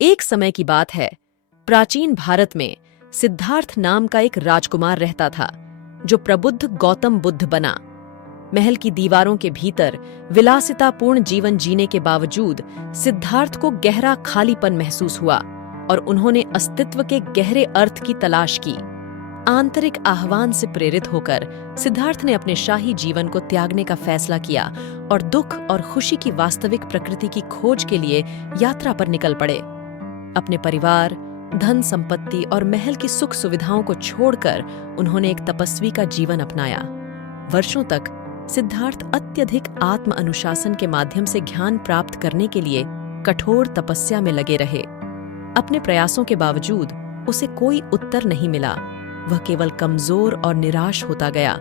एक समय की बात है, प्राचीन भारत में सिद्धार्थ नाम का एक राजकुमार रहता था, जो प्रबुद्ध गौतम बुद्ध बना। महल की दीवारों के भीतर विलासितापूर्ण जीवन जीने के बावजूद सिद्धार्थ को गहरा खालीपन महसूस हुआ और उन्होंने अस्तित्व के गहरे अर्थ की तलाश की। आंतरिक आह्वान से प्रेरित होकर सिद्धार्थ ने अपने शाही जीवन को त्यागने का फैसला किया और दुख और खुशी की वास्तविक प्रकृति की खोज के लिए यात्रा पर निकल पड़े। अपने परिवार, धन संपत्ति और महल की सुख सुविधाओं को छोड़कर उन्होंने एक तपस्वी का जीवन अपनाया। वर्षों तक सिद्धार्थ अत्यधिक आत्म अनुशासन के माध्यम से ज्ञान प्राप्त करने के लिए कठोर तपस्या में लगे रहे। अपने प्रयासों के बावजूद उसे कोई उत्तर नहीं मिला। वह केवल कमजोर और निराश होता गया।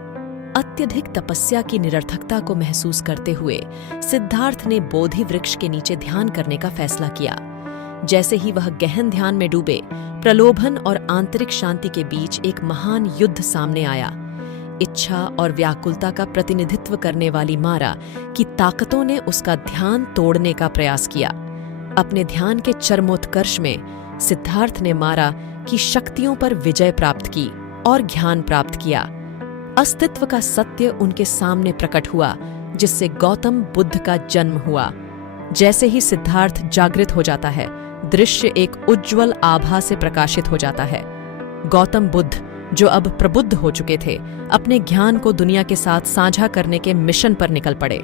अत्यधिक तपस्या की निरर्थकता को महसूस करते हुए सिद्धार्थ ने बोधि वृक्ष के नीचे ध्यान करने का फैसला किया। जैसे ही वह गहन ध्यान में डूबे, प्रलोभन और आंतरिक शांति के बीच एक महान युद्ध सामने आया। इच्छा और व्याकुलता का प्रतिनिधित्व करने वाली मारा की ताकतों ने उसका ध्यान तोड़ने का प्रयास किया। अपने ध्यान के चरमोत्कर्ष में सिद्धार्थ ने मारा की शक्तियों पर विजय प्राप्त की और ज्ञान प्राप्त किया। अस्तित्व का सत्य उनके सामने प्रकट हुआ, जिससे गौतम बुद्ध का जन्म हुआ। जैसे ही सिद्धार्थ जागृत हो जाता है, दृश्य एक उज्ज्वल आभा से प्रकाशित हो जाता है। गौतम बुद्ध, जो अब प्रबुद्ध हो चुके थे, अपने ज्ञान को दुनिया के साथ साझा करने के मिशन पर निकल पड़े।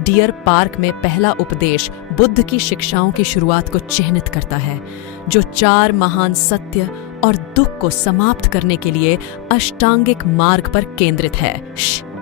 डियर पार्क में पहला उपदेश बुद्ध की शिक्षाओं की शुरुआत को चिह्नित करता है, जो 4 महान सत्य और दुख को समाप्त करने के लिए अष्टांगिक मार्ग पर केंद्रित है।